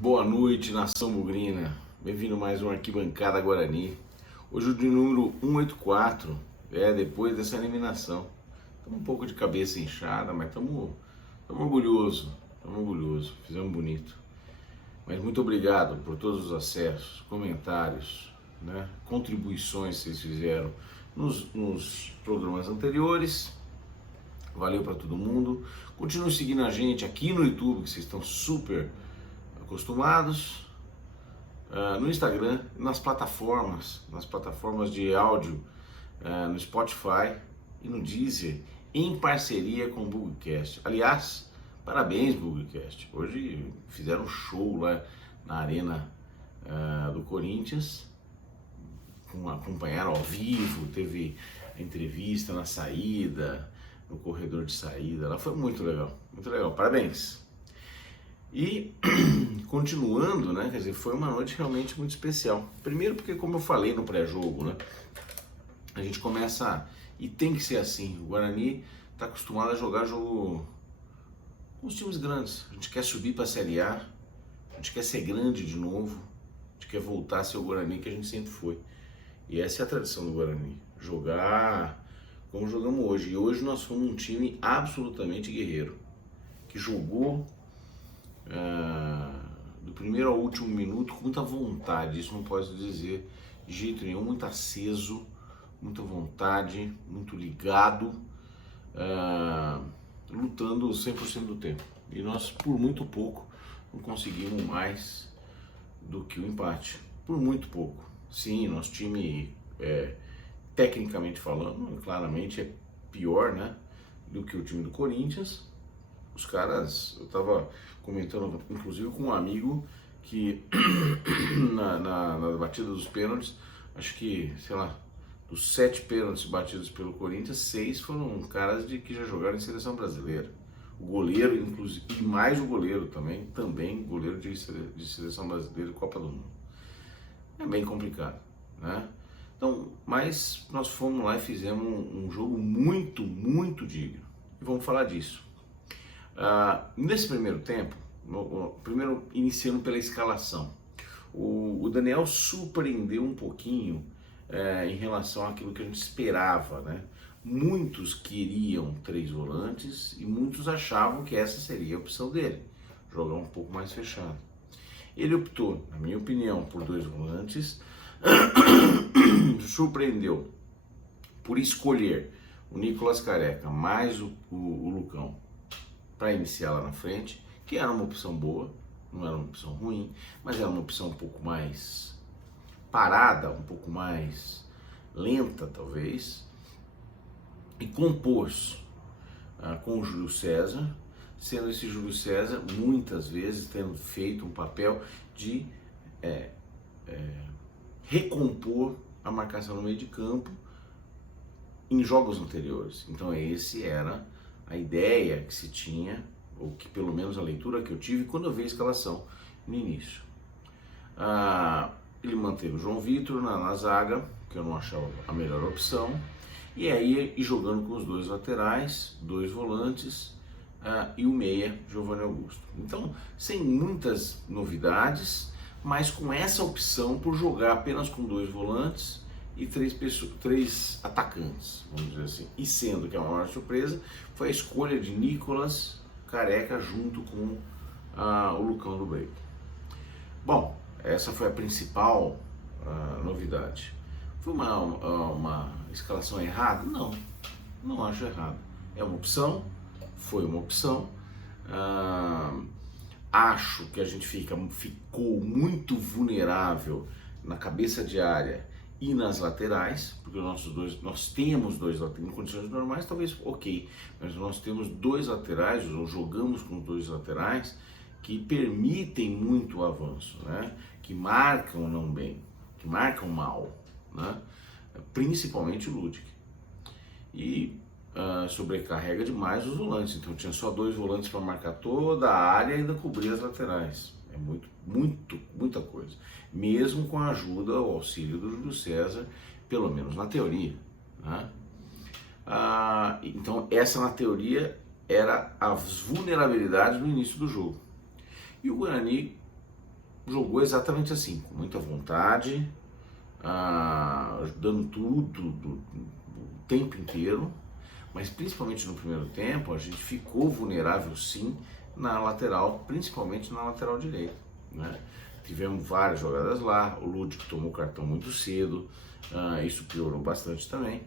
Boa noite, nação bugrina. Bem-vindo a mais um Arquibancada Guarani. Hoje o de número 184, depois dessa eliminação. Estamos um pouco de cabeça inchada, mas estamos orgulhosos, fizemos bonito. Mas muito obrigado por todos os acessos, comentários, né, contribuições que vocês fizeram nos programas anteriores. Valeu para todo mundo. Continue seguindo a gente aqui no YouTube, que vocês estão super acostumados, no Instagram, nas plataformas de áudio, no Spotify e no Deezer, em parceria com o Bugcast. Aliás, parabéns, Bugcast. Hoje fizeram um show lá na arena do Corinthians, acompanharam ao vivo, teve a entrevista na saída, no corredor de saída. Lá foi muito legal, parabéns. E continuando, né, quer dizer, foi uma noite realmente muito especial. Primeiro porque, como eu falei no pré-jogo, né, a gente começa, e tem que ser assim, o Guarani está acostumado a jogar jogo com os times grandes. A gente quer subir para a Série A, a gente quer ser grande de novo, a gente quer voltar a ser o Guarani que a gente sempre foi. E essa é a tradição do Guarani, jogar como jogamos hoje. E hoje nós fomos um time absolutamente guerreiro, que jogou do primeiro ao último minuto com muita vontade. Isso não posso dizer de jeito nenhum, muito aceso, muita vontade, muito ligado, lutando 100% do tempo. E nós, por muito pouco, não conseguimos mais do que o empate, por muito pouco. Sim, nosso time, tecnicamente falando, claramente é pior, né, do que o time do Corinthians. Os caras, eu estava comentando inclusive com um amigo que na batida dos pênaltis, acho que, sei lá, dos 7 pênaltis batidos pelo Corinthians, 6 foram caras que já jogaram em seleção brasileira. O goleiro, inclusive, e mais o goleiro também goleiro de seleção brasileira e Copa do Mundo. É bem complicado, né? Então, mas nós fomos lá e fizemos um jogo muito, muito digno. E vamos falar disso. Nesse primeiro tempo, primeiro iniciando pela escalação, o Daniel surpreendeu um pouquinho em relação àquilo que a gente esperava, né? Muitos queriam 3 volantes e muitos achavam que essa seria a opção dele, jogar um pouco mais fechado. Ele optou, na minha opinião, por 2 volantes, surpreendeu por escolher o Nicolas Careca mais o Lucão para iniciar lá na frente, que era uma opção boa, não era uma opção ruim, mas era uma opção um pouco mais parada, um pouco mais lenta talvez, e compôs com o Júlio César, sendo esse Júlio César muitas vezes tendo feito um papel de recompor a marcação no meio de campo em jogos anteriores. Então esse era a ideia que se tinha, ou que pelo menos a leitura que eu tive quando eu vi a escalação no início. Ele manteve o João Vitor na zaga, que eu não achava a melhor opção, e aí jogando com os 2 laterais, 2 volantes e o meia, Giovanni Augusto. Então, sem muitas novidades, mas com essa opção por jogar apenas com 2 volantes e 3 atacantes, vamos dizer assim. E sendo que a maior surpresa foi a escolha de Nicolas Careca junto com o Lucão do Break. Bom, essa foi a principal novidade. Foi uma escalação errada? Não acho errado. É uma opção, foi uma opção. Acho que a gente ficou muito vulnerável na cabeça de área e nas laterais, porque nós temos 2 laterais, em condições normais talvez ok, mas nós temos 2 laterais, ou jogamos com 2 laterais, que permitem muito o avanço, né? Que marcam não bem, que marcam mal, né? Principalmente o Ludwig. E sobrecarrega demais os volantes, então tinha só 2 volantes para marcar toda a área e ainda cobrir as laterais. É muita coisa. Mesmo com a ajuda, o auxílio do Júlio César, pelo menos na teoria, né? Então essa na teoria era as vulnerabilidades no início do jogo. E o Guarani jogou exatamente assim, com muita vontade, dando tudo o tempo inteiro, mas principalmente no primeiro tempo a gente ficou vulnerável sim na lateral, principalmente na lateral direita, né? Tivemos várias jogadas lá, o Ludwig tomou cartão muito cedo, isso piorou bastante também.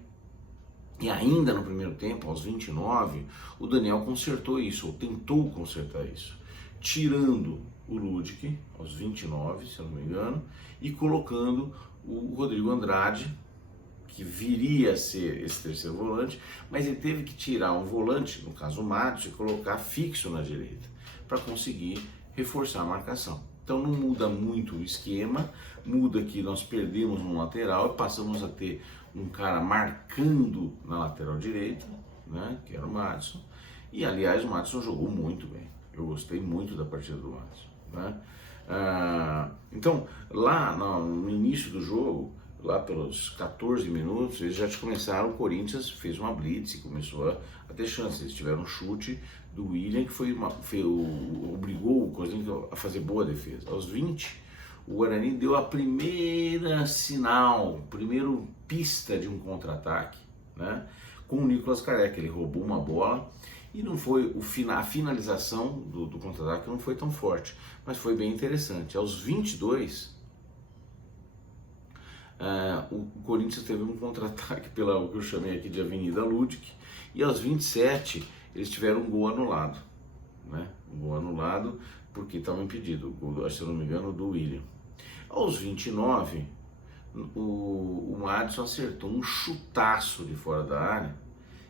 E ainda no primeiro tempo, aos 29, o Daniel consertou isso, ou tentou consertar isso, tirando o Ludwig aos 29, se eu não me engano, e colocando o Rodrigo Andrade, que viria a ser esse terceiro volante, mas ele teve que tirar um volante, no caso o Matos, e colocar fixo na direita, para conseguir reforçar a marcação. Então não muda muito o esquema, muda que nós perdemos um lateral e passamos a ter um cara marcando na lateral direita, né, que era o Madison, e aliás o Madison jogou muito bem, eu gostei muito da partida do Madison, né? Então lá no início do jogo, lá pelos 14 minutos, eles já começaram, o Corinthians fez uma blitz e começou a ter chances. Eles tiveram um chute do William que obrigou o Corinthians a fazer boa defesa. Aos 20, o Guarani deu a primeira sinal, primeiro pista de um contra-ataque, né, com o Nicolas Careca. Ele roubou uma bola e não foi a finalização do contra-ataque não foi tão forte, mas foi bem interessante. Aos 22, o Corinthians teve um contra-ataque pela o que eu chamei aqui de Avenida Ludwig, e aos 27 eles tiveram um gol anulado, né? Um gol anulado porque estava impedido, se eu não me engano, do William. Aos 29, o Madison acertou um chutaço de fora da área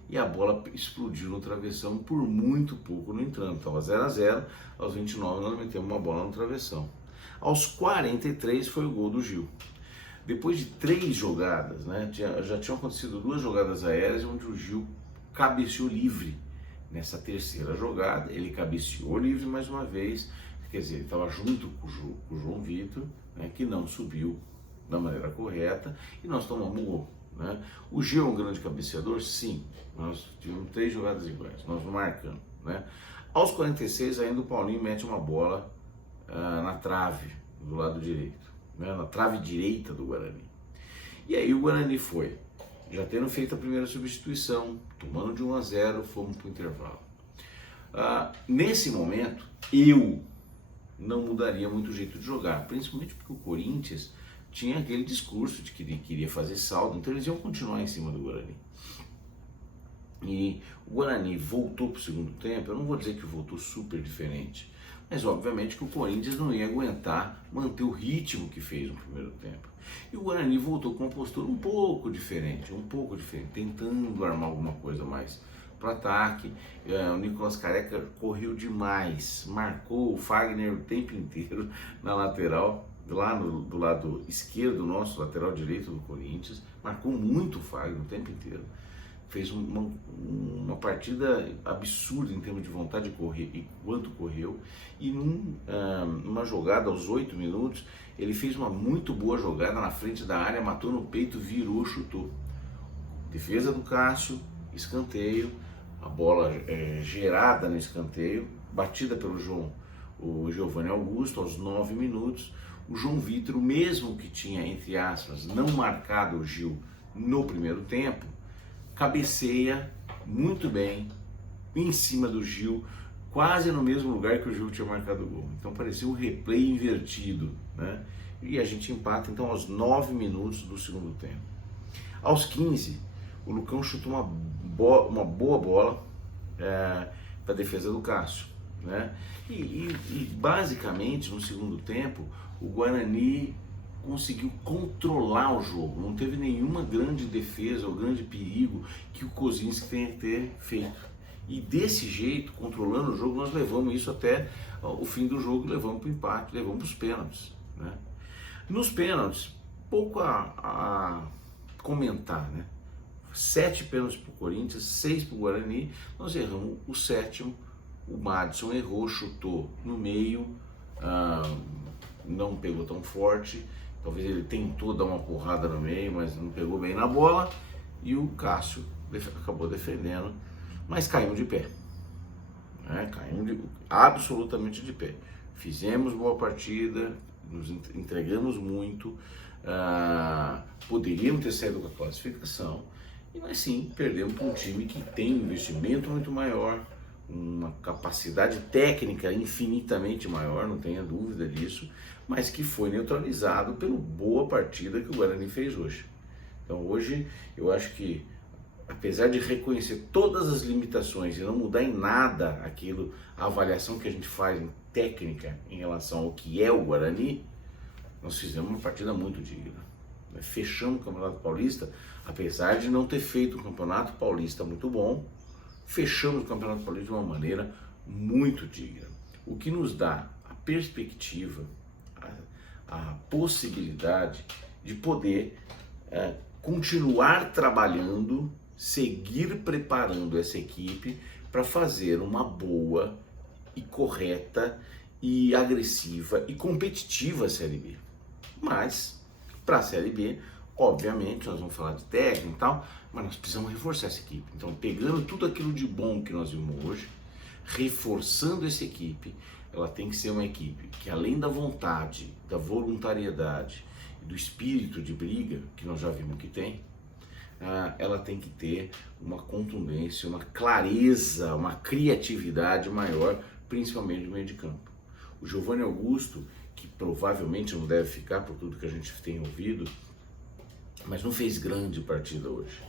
e a bola explodiu no travessão por muito pouco no entrando. Estava 0-0, aos 29 nós metemos uma bola no travessão. Aos 43 foi o gol do Gil. Depois de 3 jogadas, né, já tinham acontecido 2 jogadas aéreas onde o Gil cabeceou livre. Nessa terceira jogada, ele cabeceou livre mais uma vez, quer dizer, ele estava junto com o João Vitor, né, que não subiu da maneira correta, e nós tomamos o gol, né? O Gil é um grande cabeceador? Sim, nós tivemos 3 jogadas iguais, nós não marcamos, né? Aos 46 ainda o Paulinho mete uma bola na trave, do lado direito, né, na trave direita do Guarani. E aí o Guarani foi, já tendo feito a primeira substituição, tomando de 1-0, fomos para o intervalo. Nesse momento, eu não mudaria muito o jeito de jogar, principalmente porque o Corinthians tinha aquele discurso de que queria fazer saldo, então eles iam continuar em cima do Guarani. E o Guarani voltou para o segundo tempo, eu não vou dizer que voltou super diferente, mas obviamente que o Corinthians não ia aguentar manter o ritmo que fez no primeiro tempo. E o Guarani voltou com uma postura um pouco diferente, tentando armar alguma coisa mais para ataque. O Nicolas Careca correu demais, marcou o Fagner o tempo inteiro na lateral, lá do lado esquerdo nosso, lateral direito do Corinthians, marcou muito o Fagner o tempo inteiro. Fez uma partida absurda em termos de vontade de correr e quanto correu. E numa jogada aos 8 minutos, ele fez uma muito boa jogada na frente da área, matou no peito, virou, chutou. Defesa do Cássio, escanteio, a bola gerada no escanteio, batida pelo o Giovanni Augusto aos 9 minutos. O João Vitor, mesmo que tinha, entre aspas, não marcado o Gil no primeiro tempo, cabeceia muito bem em cima do Gil, quase no mesmo lugar que o Gil tinha marcado o gol. Então parecia um replay invertido, né? E a gente empata então aos 9 minutos do segundo tempo. Aos 15, o Lucão chutou uma boa bola para a defesa do Cássio, né? E basicamente no segundo tempo o Guarani conseguiu controlar o jogo, não teve nenhuma grande defesa ou grande perigo que o Kozinski tenha que ter feito. E desse jeito, controlando o jogo, nós levamos isso até o fim do jogo, levamos para o empate, levamos para os pênaltis, né? Nos pênaltis, pouco a comentar, né? 7 pênaltis para o Corinthians, 6 para o Guarani, nós erramos o 7º, o Madison errou, chutou no meio, não pegou tão forte, talvez ele tentou dar uma porrada no meio, mas não pegou bem na bola, e o Cássio acabou defendendo, mas caímos de pé, né? Caímos absolutamente de pé. Fizemos boa partida, nos entregamos muito, poderíamos ter saído com a classificação, mas sim, perdemos para um time que tem um investimento muito maior, uma capacidade técnica infinitamente maior, não tenha dúvida disso, mas que foi neutralizado pela boa partida que o Guarani fez hoje. Então hoje eu acho que, apesar de reconhecer todas as limitações e não mudar em nada aquilo, a avaliação que a gente faz em técnica em relação ao que é o Guarani, nós fizemos uma partida muito digna. Fechamos o Campeonato Paulista, apesar de não ter feito um Campeonato Paulista muito bom, fechamos o Campeonato Paulista de uma maneira muito digna. O que nos dá a perspectiva, a possibilidade de poder continuar trabalhando, seguir preparando essa equipe para fazer uma boa e correta e agressiva e competitiva Série B. Mas, para a Série B, obviamente, nós vamos falar de técnico e tal, mas nós precisamos reforçar essa equipe. Então, pegando tudo aquilo de bom que nós vimos hoje, reforçando essa equipe, ela tem que ser uma equipe que, além da vontade, da voluntariedade e do espírito de briga, que nós já vimos que tem, ela tem que ter uma contundência, uma clareza, uma criatividade maior, principalmente no meio de campo. O Giovanni Augusto, que provavelmente não deve ficar por tudo que a gente tem ouvido, mas não fez grande partida hoje.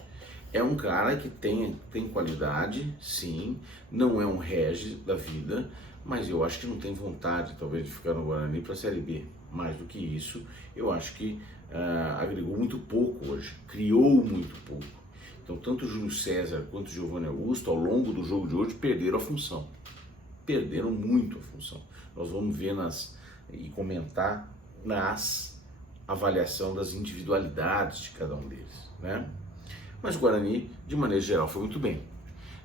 É um cara que tem qualidade, sim, não é um Regis da vida, mas eu acho que não tem vontade, talvez, de ficar no Guarani para a Série B. Mais do que isso, eu acho que agregou muito pouco hoje, criou muito pouco. Então, tanto o Júlio César quanto o Giovanni Augusto, ao longo do jogo de hoje, perderam a função. Perderam muito a função. Nós vamos ver e comentar nas avaliação das individualidades de cada um deles, né? Mas o Guarani, de maneira geral, foi muito bem.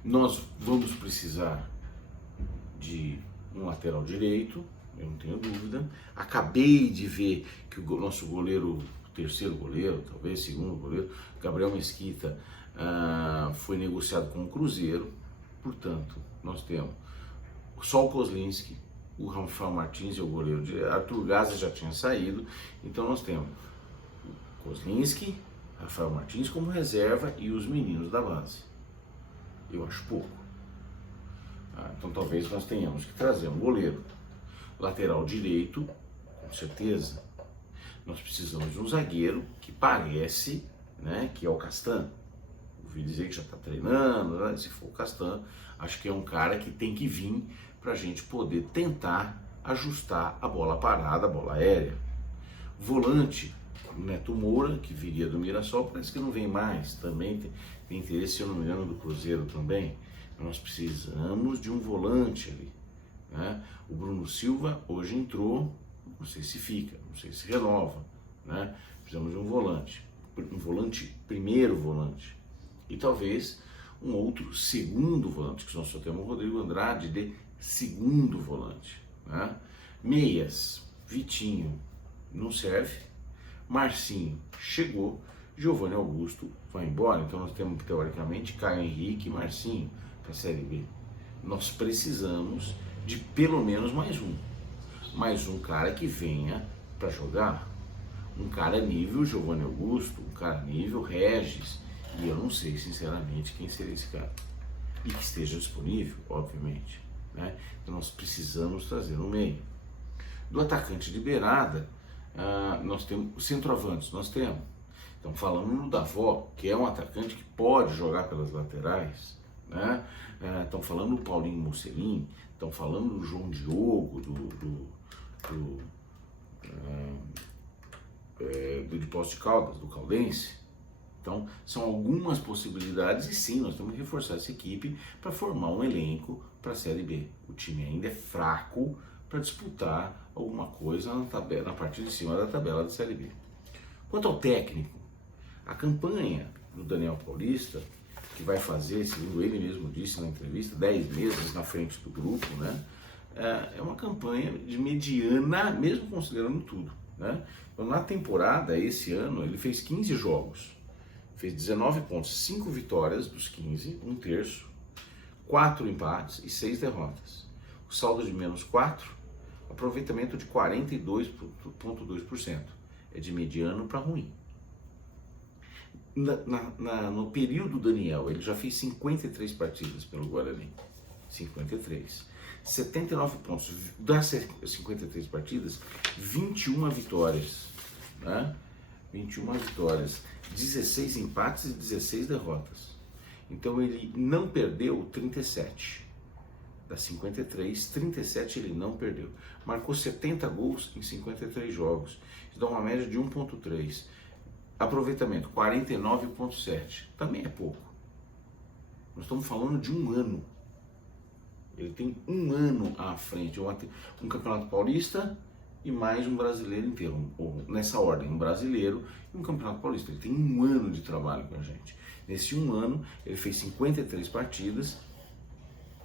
Nós vamos precisar de um lateral direito, eu não tenho dúvida. Acabei de ver que o nosso goleiro, terceiro goleiro, talvez segundo goleiro, Gabriel Mesquita, foi negociado com o Cruzeiro. Portanto, nós temos só o Kozlinski, o Rafael Martins é o goleiro de Arthur Gaza já tinha saído, então nós temos o Kozlinski, Rafael Martins como reserva e os meninos da base. Eu acho pouco. Então talvez nós tenhamos que trazer um goleiro. Lateral direito, com certeza. Nós precisamos de um zagueiro que parece, né, que é o Castan. Ouvi dizer que já está treinando, né? Se for o Castan, acho que é um cara que tem que vir para a gente poder tentar ajustar a bola parada, a bola aérea. Volante, Neto Moura, que viria do Mirassol, parece que não vem mais, também tem interesse, se eu não me engano, do Cruzeiro também. Nós precisamos de um volante ali, né? O Bruno Silva hoje entrou, não sei se fica, não sei se renova, né? Precisamos de um volante, primeiro volante, e talvez um outro segundo volante, que nós só temos o Rodrigo Andrade de segundo volante, né? Meias, Vitinho não serve, Marcinho chegou, Giovanni Augusto vai embora, então nós temos teoricamente Caio Henrique e Marcinho para a Série B. Nós precisamos de pelo menos mais um cara que venha para jogar, um cara nível Giovanni Augusto, um cara nível Regis, e eu não sei sinceramente quem seria esse cara, e que esteja disponível, obviamente, né? Então nós precisamos trazer no meio. Do atacante de beirada, nós temos os centroavantes, então falando no Davó, que é um atacante que pode jogar pelas laterais, né? Estão falando do Paulinho Mocelin, estão falando do João Diogo, de Poços de Caldas, do Caldense. Então, são algumas possibilidades e sim, nós temos que reforçar essa equipe para formar um elenco para a Série B. O time ainda é fraco para disputar alguma coisa na parte de cima da tabela da Série B. Quanto ao técnico, a campanha do Daniel Paulista, que vai fazer, segundo ele mesmo disse na entrevista, 10 meses na frente do grupo, né? É uma campanha de mediana, mesmo considerando tudo, né? Então, na temporada, esse ano, ele fez 15 jogos, fez 19 pontos, 5 vitórias dos 15, um terço, 4 empates e 6 derrotas. O saldo de -4, aproveitamento de 42,2%. É de mediano para ruim. No período Daniel, ele já fez 53 partidas pelo Guarani. 53. 79 pontos. Das 53 partidas, 21 vitórias. Né? 21 vitórias. 16 empates e 16 derrotas. Então ele não perdeu 37. Das 53, 37 ele não perdeu. Marcou 70 gols em 53 jogos. Isso dá uma média de 1,3. Aproveitamento 49,7. Também é pouco. Nós estamos falando de um ano. Ele tem um ano à frente. Um Campeonato Paulista e mais um brasileiro inteiro. Ou nessa ordem, um brasileiro e um Campeonato Paulista. Ele tem um ano de trabalho com a gente. Nesse um ano, ele fez 53 partidas.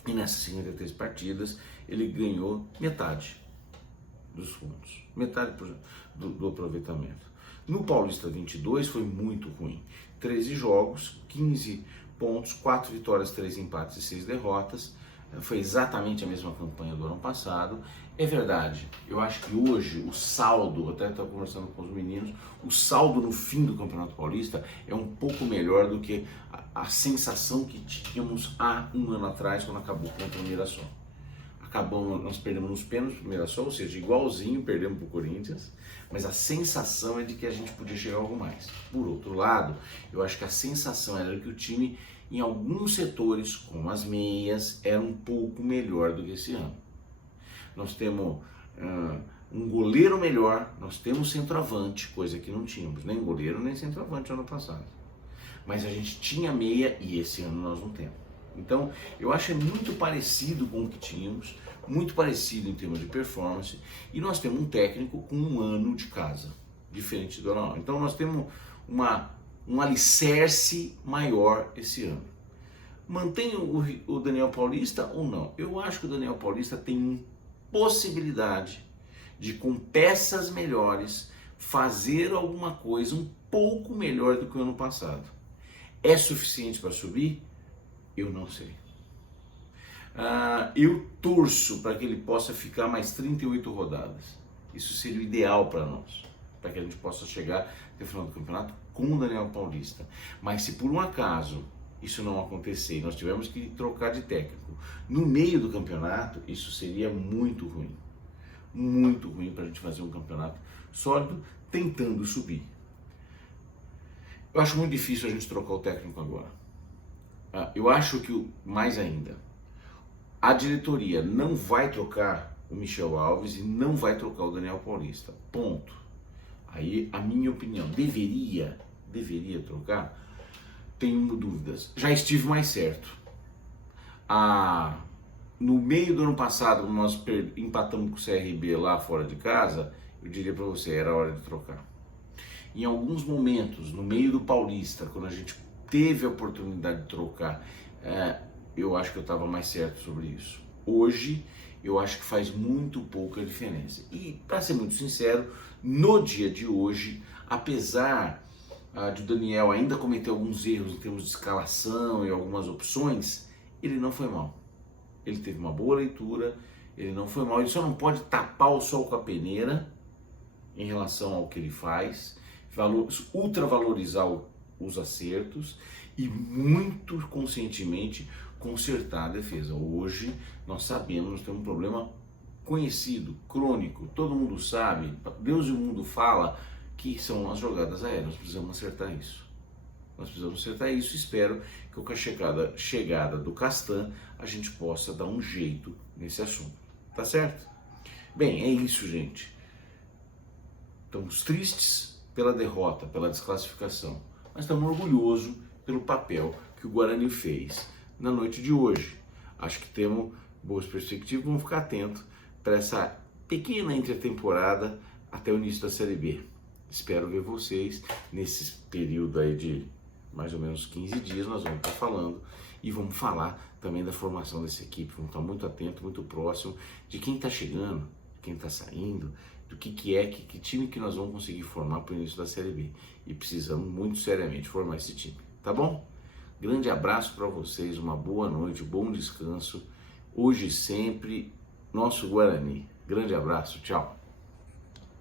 E nessas 53 partidas, ele ganhou metade dos pontos. Metade do aproveitamento. No Paulista 22 foi muito ruim. 13 jogos, 15 pontos, 4 vitórias, 3 empates e 6 derrotas. Foi exatamente a mesma campanha do ano passado. É verdade, eu acho que hoje o saldo, eu até estava conversando com os meninos, o saldo no fim do Campeonato Paulista é um pouco melhor do que a sensação que tínhamos há um ano atrás, quando acabou contra o Mirassol. Nós perdemos nos pênaltis pro Mirassol, ou seja, igualzinho perdemos pro Corinthians, mas a sensação é de que a gente podia chegar a algo mais. Por outro lado, eu acho que a sensação era que o time, em alguns setores, como as meias, era um pouco melhor do que esse ano. Nós temos um goleiro melhor, nós temos centroavante, coisa que não tínhamos, nem goleiro nem centroavante ano passado. Mas a gente tinha meia e esse ano nós não temos. Então, eu acho muito parecido com o que tínhamos, muito parecido em termos de performance, e nós temos um técnico com um ano de casa, diferente do ano. Então, nós temos um alicerce maior esse ano. Mantém o Daniel Paulista ou não? Eu acho que o Daniel Paulista tem possibilidade de, com peças melhores, fazer alguma coisa um pouco melhor do que o ano passado. É suficiente para subir? Eu não sei. Eu torço para que ele possa ficar mais 38 rodadas. Isso seria o ideal para nós, para que a gente possa chegar até o final do campeonato com o Daniel Paulista. Mas se por um acaso isso não acontecer e nós tivermos que trocar de técnico no meio do campeonato, isso seria muito ruim. Muito ruim para a gente fazer um campeonato sólido tentando subir. Eu acho muito difícil a gente trocar o técnico agora. Eu acho que, mais ainda, a diretoria não vai trocar o Michel Alves e não vai trocar o Daniel Paulista. Ponto. Aí, a minha opinião, deveria trocar? Tenho dúvidas. Já estive mais certo. No meio do ano passado, nós empatamos com o CRB lá fora de casa, eu diria para você, era hora de trocar. Em alguns momentos, no meio do Paulista, quando a gente teve a oportunidade de trocar, eu acho que eu estava mais certo sobre isso. Hoje, eu acho que faz muito pouca diferença. E, para ser muito sincero, no dia de hoje, apesar de o Daniel ainda cometer alguns erros em termos de escalação e algumas opções, ele não foi mal. Ele teve uma boa leitura, ele não foi mal. Ele só não pode tapar o sol com a peneira em relação ao que ele faz, ultravalorizar os acertos e muito conscientemente consertar a defesa. Hoje nós sabemos, nós temos um problema conhecido, crônico, todo mundo sabe, Deus e o mundo fala, que são as jogadas aéreas. Nós precisamos acertar isso. Espero que com a chegada do Castan a gente possa dar um jeito nesse assunto. Tá certo? Bem, é isso, gente. Estamos tristes pela derrota, pela desclassificação, mas estamos orgulhosos pelo papel que o Guarani fez na noite de hoje. Acho que temos boas perspectivas, vamos ficar atentos para essa pequena intertemporada até o início da Série B. Espero ver vocês nesse período aí de mais ou menos 15 dias, nós vamos estar falando e vamos falar também da formação dessa equipe, vamos estar muito atento, muito próximo de quem está chegando, quem está saindo, do que time que nós vamos conseguir formar para o início da Série B. E precisamos muito seriamente formar esse time, tá bom? Grande abraço para vocês, uma boa noite, bom descanso. Hoje e sempre, nosso Guarani. Grande abraço, tchau.